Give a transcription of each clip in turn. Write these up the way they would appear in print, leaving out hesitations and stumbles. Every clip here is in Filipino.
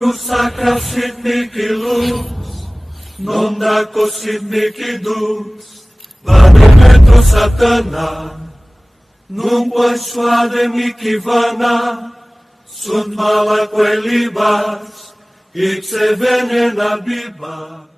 Sacra Sidniki luz, non da Sidniki dus, vade metro satana, non puoi suademi chi vana, sunt mala quelli bas, ixe venena bibas.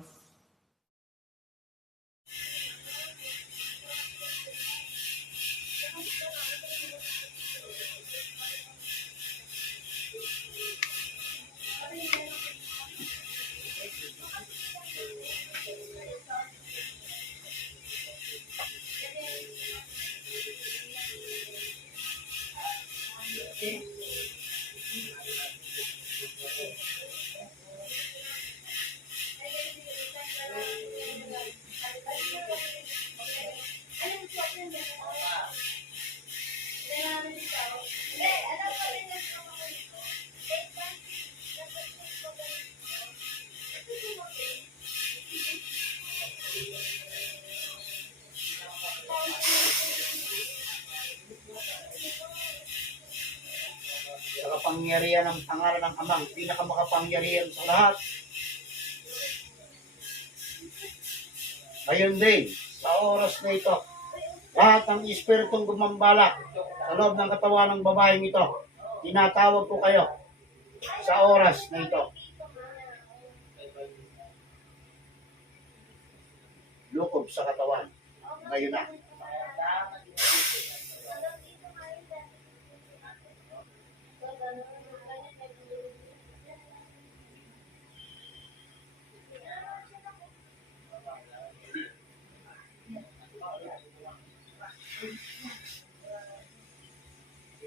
Sa kapangyarihan ng pangalan ng Amang, pinakamakapangyarihan sa lahat. Ngayon din, sa oras na ito, lahat ng espiritong gumambalak sa loob ng katawan ng babaeng ito, tinatawag ko kayo sa oras na ito. Lukob sa katawan. Ngayon na.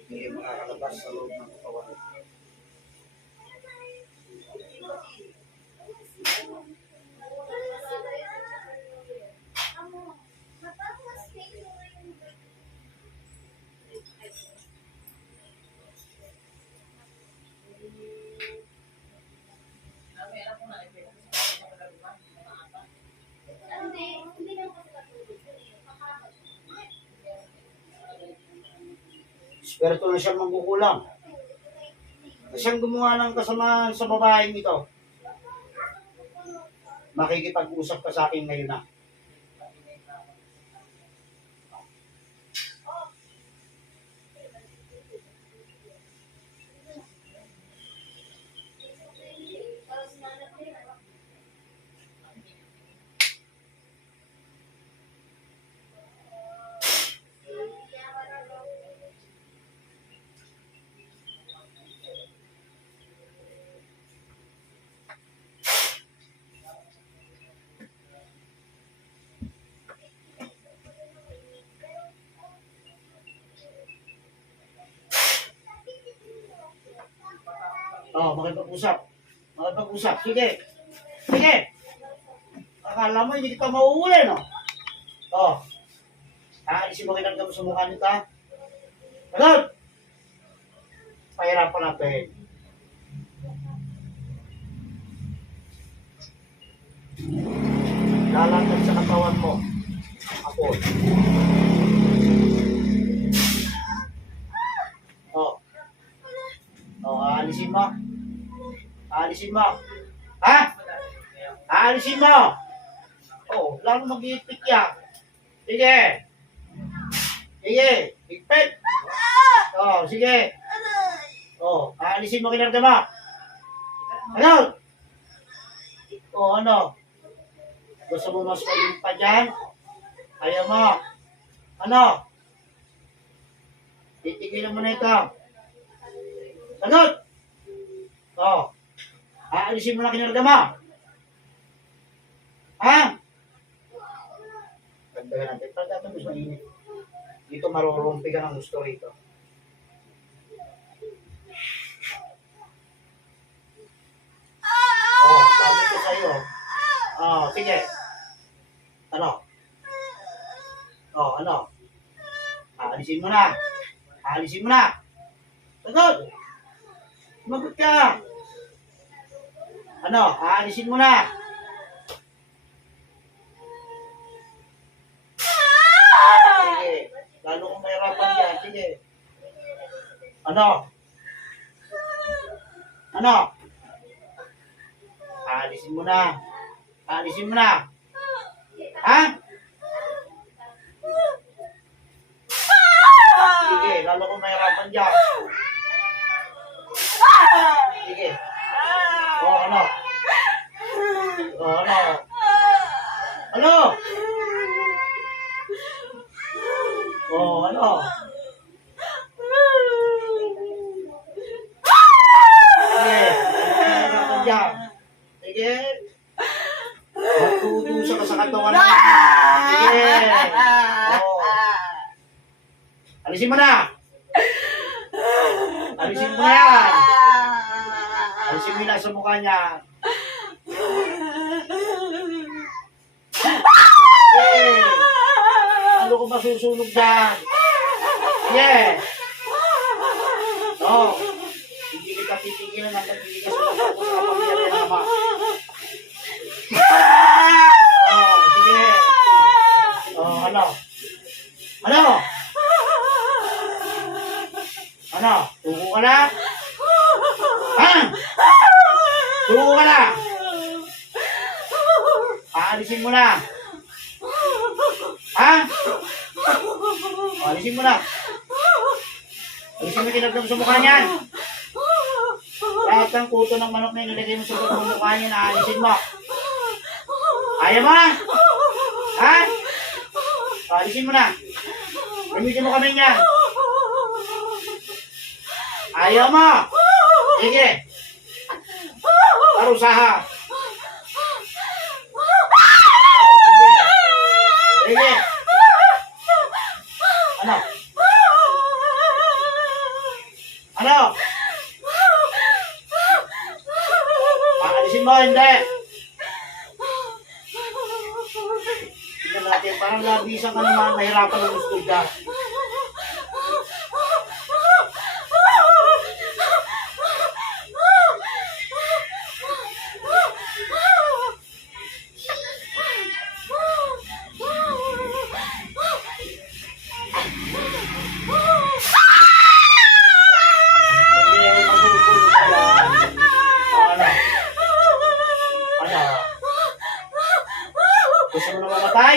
Hindi makakalabas sa loob ng katawan. Espiritu na siyang manggukulang. Siyang gumawa ng kasamaan sa babaeng ito. Makikipag-usap ka sa akin ngayon na. Makipag-usap. Makipag-usap. Sige. Sige. Akala mo hindi kita mauuli, no? Aalisin mo kinang sa mukha nito, ha? Agad! Pahirapan natin. Lalakad sa katawan mo. Ako. Aalisin mo. Aalisin mo. Ha? Aalisin mo. Lalo mag-iipit yan. Sige. Sige. Ipit. Sige. Aalisin mo kinarga mo. Ano? Ano? Gusto mo mas maging pa dyan? Ayaw mo. Ano? Titigilan mo na ito. Sagot! Aalisin mo na kinarga mo. Ha? Tagdagan natin. Pagkatapos mainit. Dito marurumpi ka ng gusto rito. Sabi ko sa'yo. Sige. Ano? Ano? Aalisin mo na. Aalisin mo na. Sagot! Sumagot ka. Ano? Aalisin mo na. Sige. Lalo kong mahirapan yan. Sige. Ano? Ano? Alisin mo na. Alisin mo na. Ha? Sige, lalo kong mahirapan dyan. Sige. O, ano? O, ano? Ano? O, ano? Sige. Mahirapan dyan. Sige. Magtutusa ka sa katawan mo. Sige. O. Alisin mo na. Alisin mo na yan. Alisin mo na sa mukha niya. Yeah. Ano ko masusunog dyan? Yeah. No. Hindi kita titigilan ang pagtitigas sa pamilya ng ama. Oh, sige. Oh, ano? Ano? Ano? Tuko ka na? Ha? Tuko ka na? Aalisin mo na. Ha? Aalisin mo na. Alisin mo kinagdam sa mukha niyan. Lahat ng kuto ng manok na inilagay mo sa mukha niyan, aalisin mo. Ayaw mo? Ha? Aalisin mo na. Gamitin mo kami niyan. Ayaw mo. Sige. Parusaha. Sige. Ano? Ano? Paalisin mo, hindi. Tingnan natin, parang labisan ka naman, nahirapan ng gusto ka. Gusto mo na mamatay?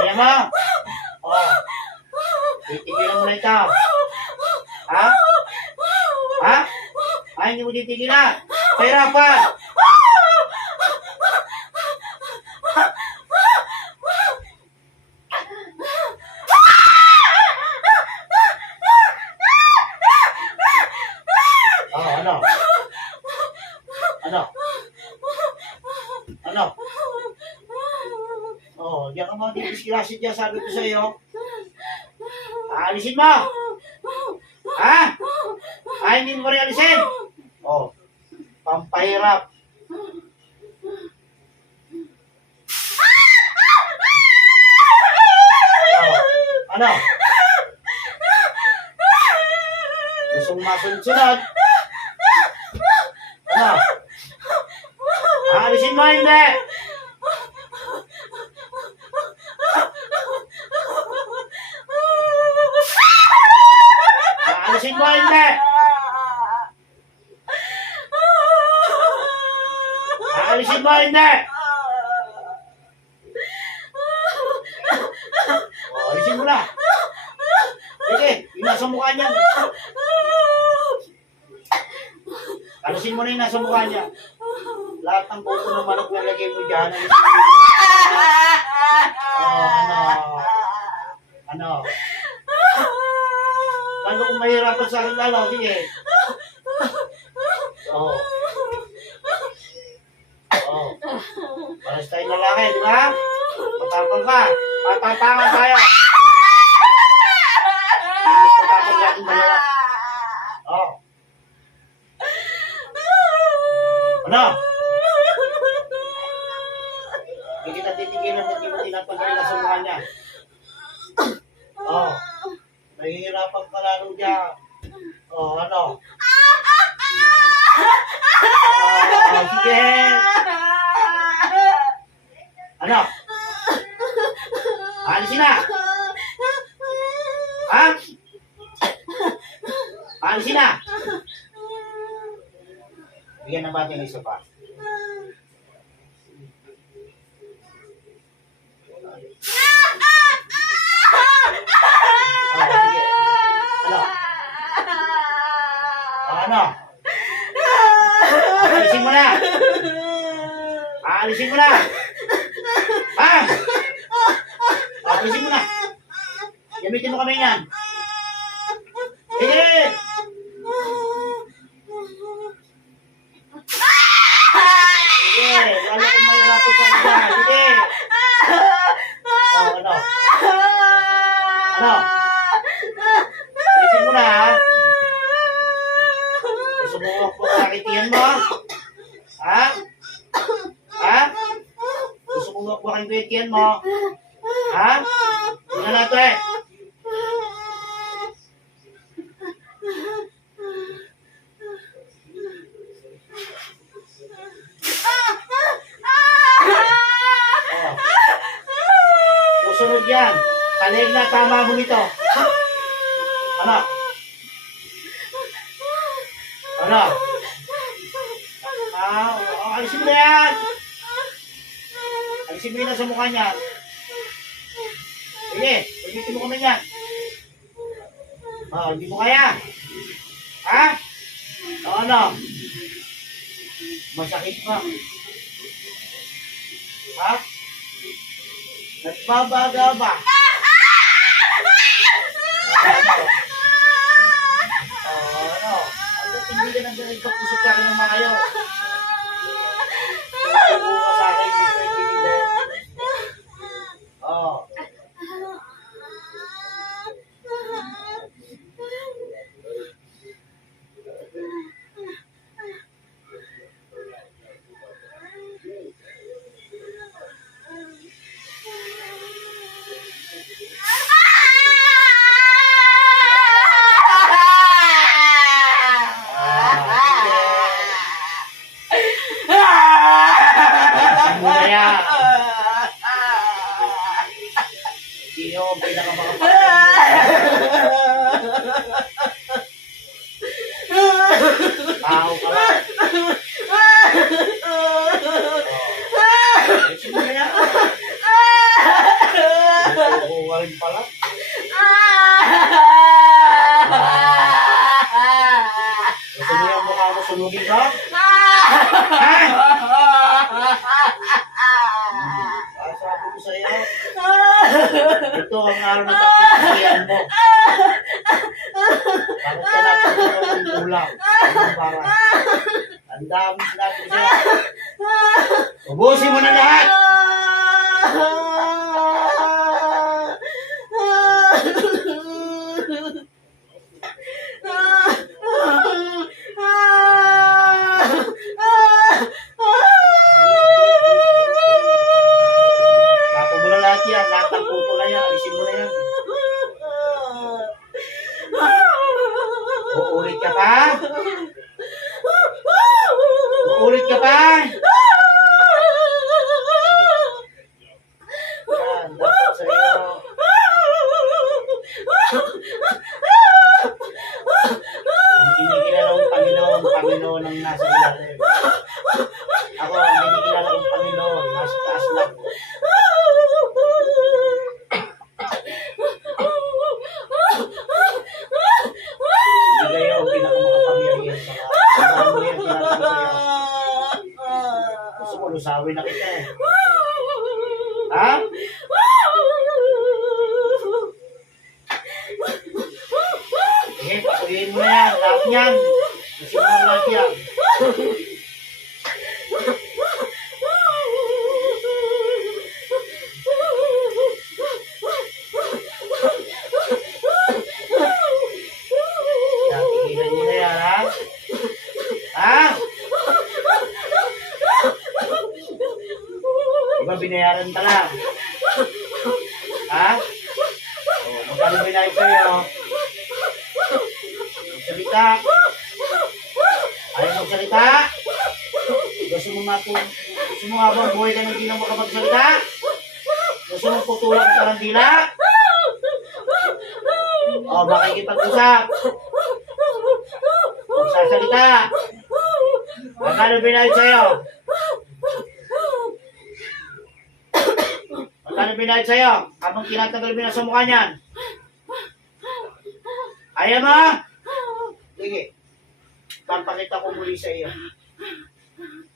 Ayaw mo? Oo. Titigilan mo na ito. Ha? Ha? Ay, hindi mo titigilan. Pahirapan. Oh, ano? Ano? Ano? Oh, diyan ka mga diskilasi dyan, sabi ko sa iyo. Aalisin mo! Ha? Ay, hindi mo realisin? Oh, pampahirap. Oh, ano? Gusto mong masunod-sunod? Ano? Aalisin mo, hindi! Aalisin mo, hindi! Aalisin mo, hindi! Oh, alisin mo na! Sige, yung nasa mukha niya. Alisin mo na yung nasa mukha niya. Lahat ng buto ng manok na lagay mo dyan. Oh, ano? Ano? Lalo kung mahirapan sa akin lalo, sige. Oo. Oo. Paras tayong lalaki, di ba? Matapang ka. Patapangan tayo. Matapang natin dalawa. Oo. Ano? Hindi kita titigilan at hindi mo tinatanggalin sa mukha niya. Oo. Nahihirapan ka lalo dyan. Oo, ano? Sige. Ano? Alisin na. Ha? Alisin na. Bigyan ng bata ng isa pa. Alisin mo na! Alisin mo na! Ha? Alisin mo na! Gamitin mo kami yan! Sige! Sige! Wala kong mahirapot sa kanya! Sige! Oh, ano? Ano? Alisin mo na, ha? Gusto mo makakitihan mo? Ha? Ha? Gusto mo makakitihan mo? Ha? Tingnan natin. Susunod yan. Talig na tama mo nito. Ano? Ano? Alisin mo na yan. Alisin mo yun sa mukha niya. Sige, pagkitin mo kami yan. Hindi mo kaya. Ha? Ano? Masakit pa. Ha? Nagbabaga ba? Ano? Hindi ka nang ganit pag-usap ka ng mga kayo. Sa akin, hindi ko itinigay. Kaya, hindi nyo ang tao ka lang. Sige na yan. Nakukuha rin pala. Gusto mo yung mukha mo sunugin ka? Sabi ko sa'yo, ito ang araw na taksiyan mo. Bakit ka natutulog ng ulam? Para ang dami sinabi ko sa'yo. Ubusin mo na lahat! Tapos mo na lahat yan. Lahat ng puto na yan. Alisin mo na yan. Uulit ka pa? Uulit ka pa? Yan, dapat sa'yo. Ang kinikilala kong Panginoon ang nasa ilalim. Ako, ang kinikilala kong Panginoon, nasa taas lang. Hindi kayo ang pinakamakapangyarihan sa lahat. Saan mo yan, sinabi ko sa'yo. Gusto mo, lusawin na kita eh. Ha? Sige, pakuyin mo na yan. Lahat yan. Kasi mo na lahat yan. Tigilan mo na yan, ha? Ha? Diba binayaran ka lang? Ha? Magkano binayad sa'yo? Magsalita. Ayaw magsalita? Gusto mo habang buhay ka nang di na makapagsalita? Gusto mo putulak ka ng dila? Makikipag-usap. Magsasalita. Magkano binayad sa'yo? Magkano binayad sa'yo? Habang tinatagal mo na sa mukha niyan. Ayaw mo? Sige. Papakita ko muli sa iyo. Ayaw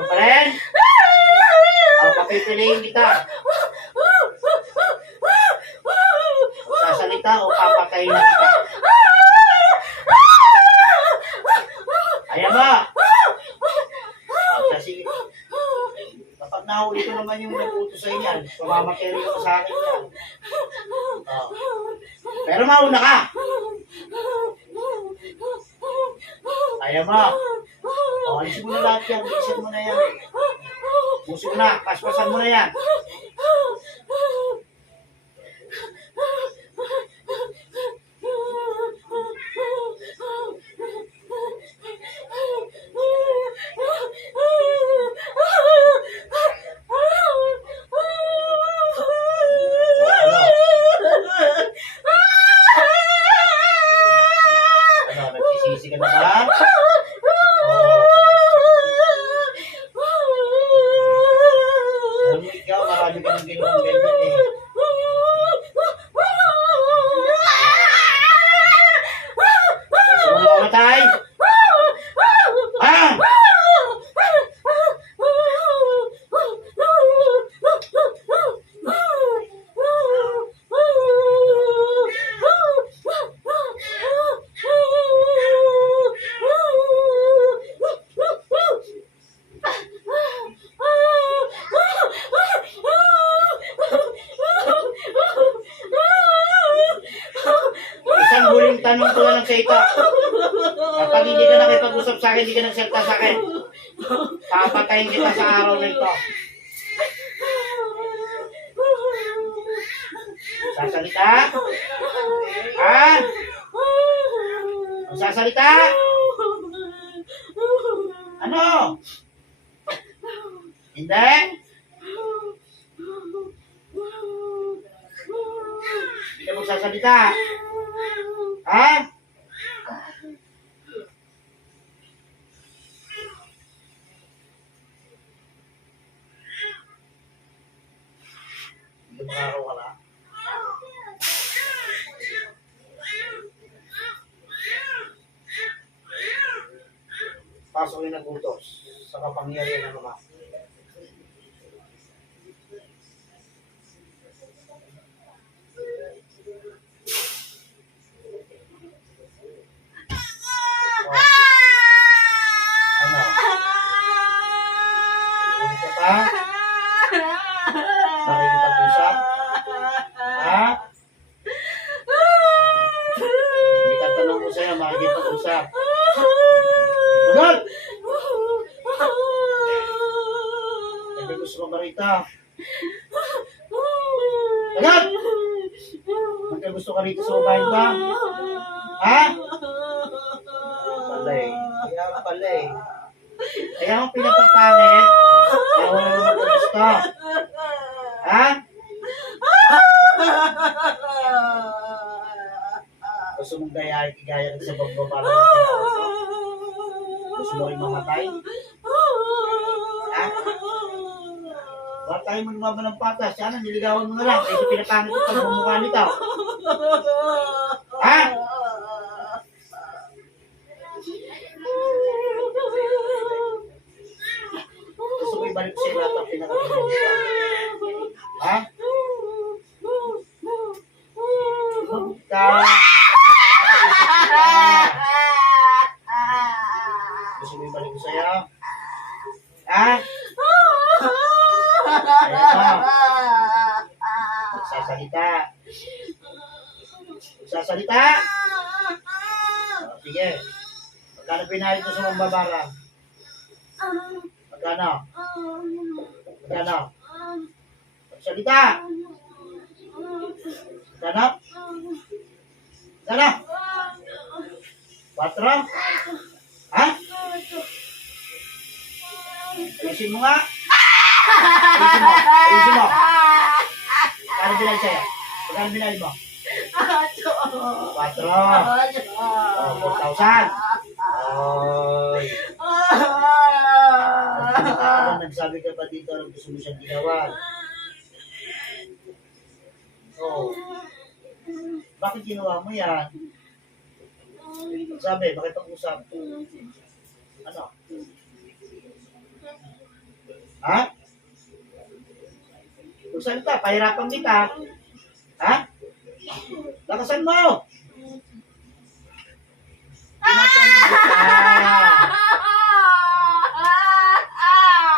mo pa rin? Papipiliin kita. Sasalita o papatayin na kita. Ayaw ba? Kasi kapag nahuli ko naman yung naputo sa inyan, pamamatay rin ko sa akin yan. Oh. Pero mauna ka. Ayaw ba? Alisin mo na lahat yan. Alisin mo na yan. Pusin mo na. Paspasan mo na yan. Ano, nagsisisi ka na ba? Alam mo ikaw, marami ka ng ginawang ganyan eh. Gusto mo na mamatay? Ha? Isang huling tanong ko lang sa ito. Kapag hindi ka nakipag-usap sa akin, hindi ka nagsalita sa akin, papatayin kita sa araw na ito. Sasalita? Ha? Sasalita? Ano? Hindi? Hindi ka magsasalita? Ha? Hindi makakawala. Pasok yung nagutos sa kapangyarihan ng Ama. Ano? Ulit ka pa? Nakikipag-usap? Ha? Hindi ka tanong ko sa'yo, makikipag-usap. Agad! Hindi gusto ko ba rito? Agad! Hindi gusto ka rito sa babae ba? Ha? Pala eh. Kaya pala eh. Kaya akong pinapapangit. Kaya wala naman ko gusto. Ha? Gusto mong gaya rin sa pagbaba ng tinawag ko? Gusto mo rin mamatay? Ha? Bakit tayo mo naman ng patas? Sana niligawan mo na lang. Kasi pinapangit ko pag bumukha nito. Ha? Gusto mo ibalik sa'yo lahat ang pinakagawa. Ha? Ka. Gusto mo ibalik ko sa'yo? Ha? Ayan mo. Magsasalita. Magsasalita? Sige. Magkano pinahit ko sa mambabara? Magkano? Magkano? Magsalita! Magkano? Magkano? 4? Ha? Ayusin mo nga! Ayusin mo! Ayusin mo! Magkano binahit sa'yo? Magkano binahit mo? 4. Oh, 4,000. bumalik ka pa dito, anong gusto mo siyang ginawa? Oo. Bakit ginawa mo yan? Sabi, bakit ang usap? Ano? Ha? Kung saan ka, pahirapan kita. Ha? Lakasan mo! Tinatanong kita.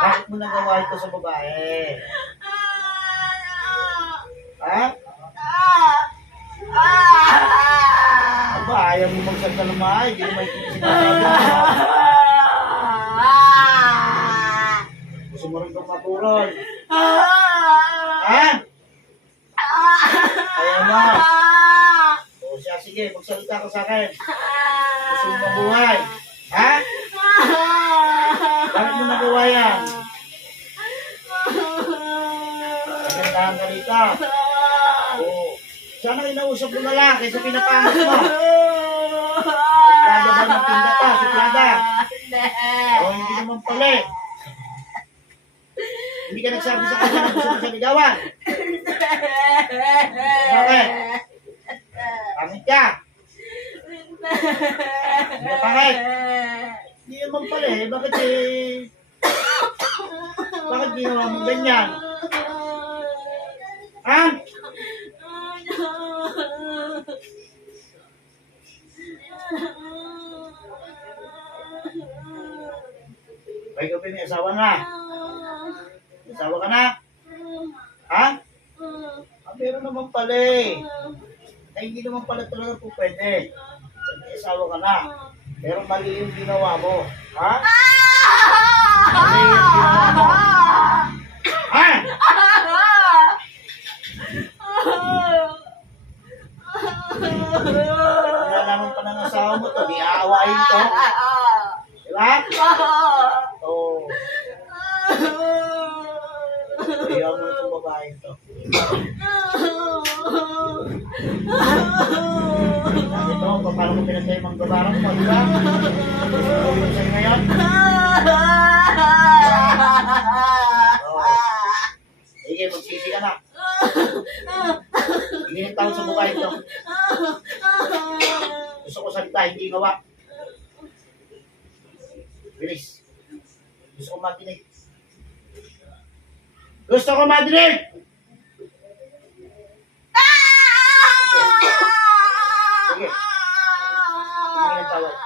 Bakit mo nagawa ito sa babae? Ha? Aba, ayaw mo magsalita ng maay. Hindi naman ito sinasabi mo. Gusto mo rin kong maturon. Ha? Ayaw mo. O siya, sige, magsalita ka sa akin. Gusto mo mabuhay. Ha? Bakit mo nagawa yan? Nagandahan ka rito. Oo. Sana inausap mo na lang kaysa pinapangas mo. Suplada ba ng tinda ka? Suplada. O hindi naman pala eh. Hindi ka nagsabi sa kanya na gusto mo siya ligawan. Bakit? Pangit ka. Hindi ka pangit. Hindi naman pala eh. Bakit eh? Bakit ginawa mo ganyan? Ha? May gabi may asawa na. May asawa ka na? Ha? Meron naman pala eh. Ay, hindi naman pala talaga po pwede. May asawa ka na. Pero mali yung ginawa mo. Ha? Mali yung ginawa mo. Ha? Nalaman pa ng asawa mo to. Di aawain to. Diba? Oo. Ayaw mo itong babae to. Ito, paano ko pinagay mga gabarang mo, diba? Gusto mo sa'yo ngayon? Sige, magsisi ka na. Hindi ng tao sa buhay ito. Gusto ko salita, hindi gawa. Bilis. Gusto ko matinig. Gusto ko matinig! Sige. Hindi ng tawag.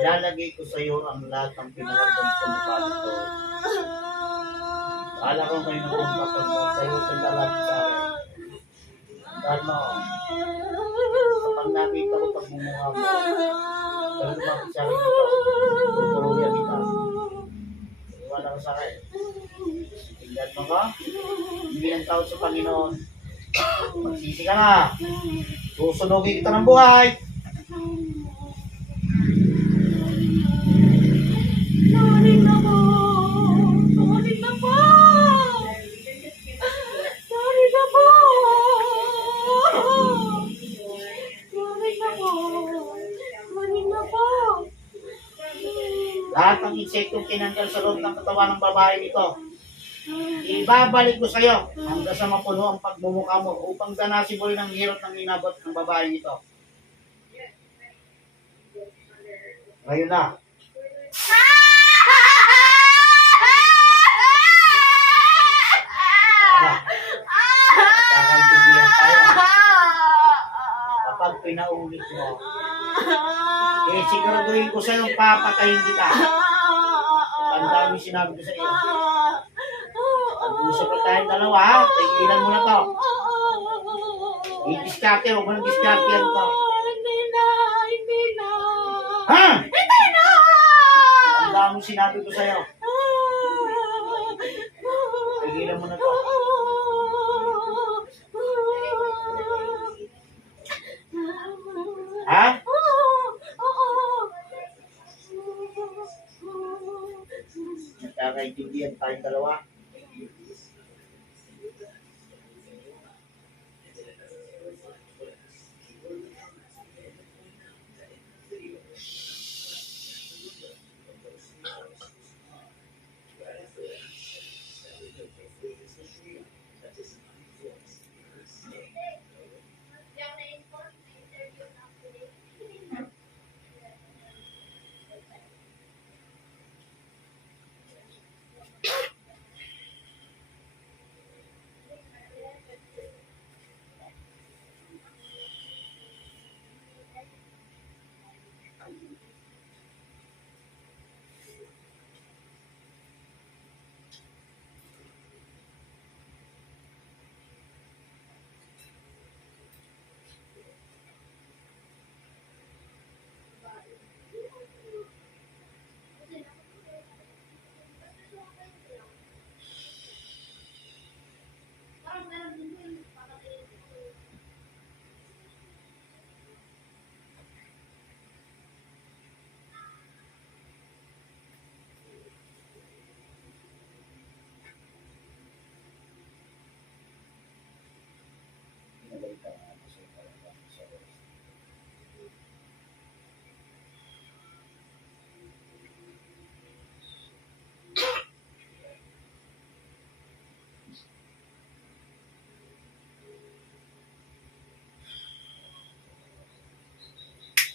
Ilalagay ko sa iyo ang lahat ng pinaramdam sa mukha nito. Bahala ko kayo ng kumpapag mo. Tayo sa lalaki sa akin. Dahil mo, kapag nakita ko pagmumukha mo, dahil lumapit sa akin ito, tuturuyan kita. Iwala ko sa akin. Tingnan mo ka, hindi ng tao sa Panginoon. Magsisi ka na. Susunogin kita ng buhay. Sorry na po. Sorry na po. Sorry na po. Sorry na po. Sorry na po. Lahat ng insektong tinanggal sa loob ng katawan ng babae nito, ibabalik ko sa iyo hanggang sa mapuno ang pagmumukha mo upang danasin mo rin ang hirap ng inabot ng babae nito. Ngayon na. Kakaintindihan tayo. Kapag pinaulit mo, siguraduhin ko sa iyo papatayin kita. Ang dami sinabi ko sa iyo. Pag-usap na tayong dalawa, ha? Tigilan mo na to. I-discarte, huwag mo nang discarte yan to. Hindi na. Hindi na. Ha? Hindi na. Ang dami sinabi ko sa iyo. Tigilan mo na to. Ha? naintindihan tayong dalawa.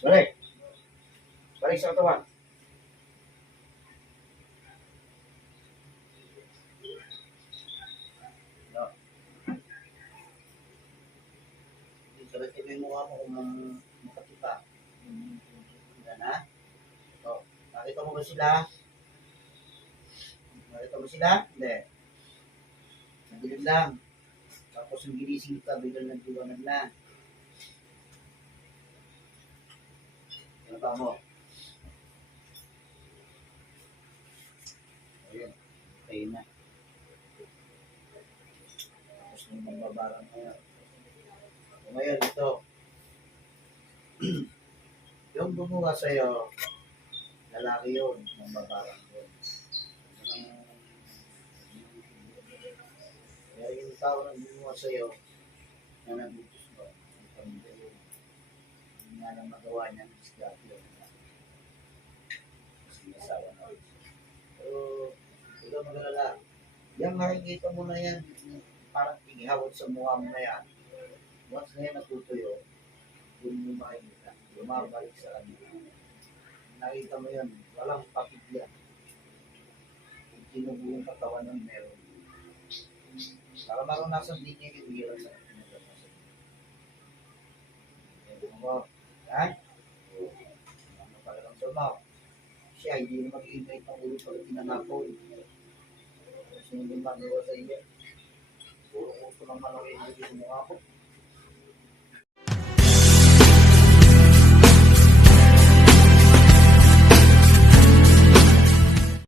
Balik. Balik sa katawan. No. Sabihin mo yung mukha mo kung makatipa. Yan ha. O, nakita mo ba sila? Nakita mo sila? Hindi. Nagilid lang. Tapos yung ginising ka, biglang nagdiwanag na. Ano pa mo? Ayun. Ayun na. Tapos yung magbabarang na yan. So, ngayon, ito. Yung bumuha sa'yo, lalaki yun, magbabarang yun. Kaya yung tao na bumuha sa'yo, na nagutos mo, ang pamilya yun. Hindi nga lang magawa niya ng isgat yun. Sinasawa na. Pero, ikaw magalala. Yung makikita mo na yan, parang tingihawad sa mukha mo na yan. Once na yan natutuyo, doon mo makikita. Lumabalik sa kanila. Nakita mo yan, walang pakit yan. Kung tinubo yung katawan ng meron. Para marunasan din niya yung hirap sa kanila. Ano ha? Ano pala lang sa mouth? Siya, hindi na mag-invite ng ulo pag tinanapon. Kasi hindi magawa sa iyo. Puro ko naman ang hindi mo ako.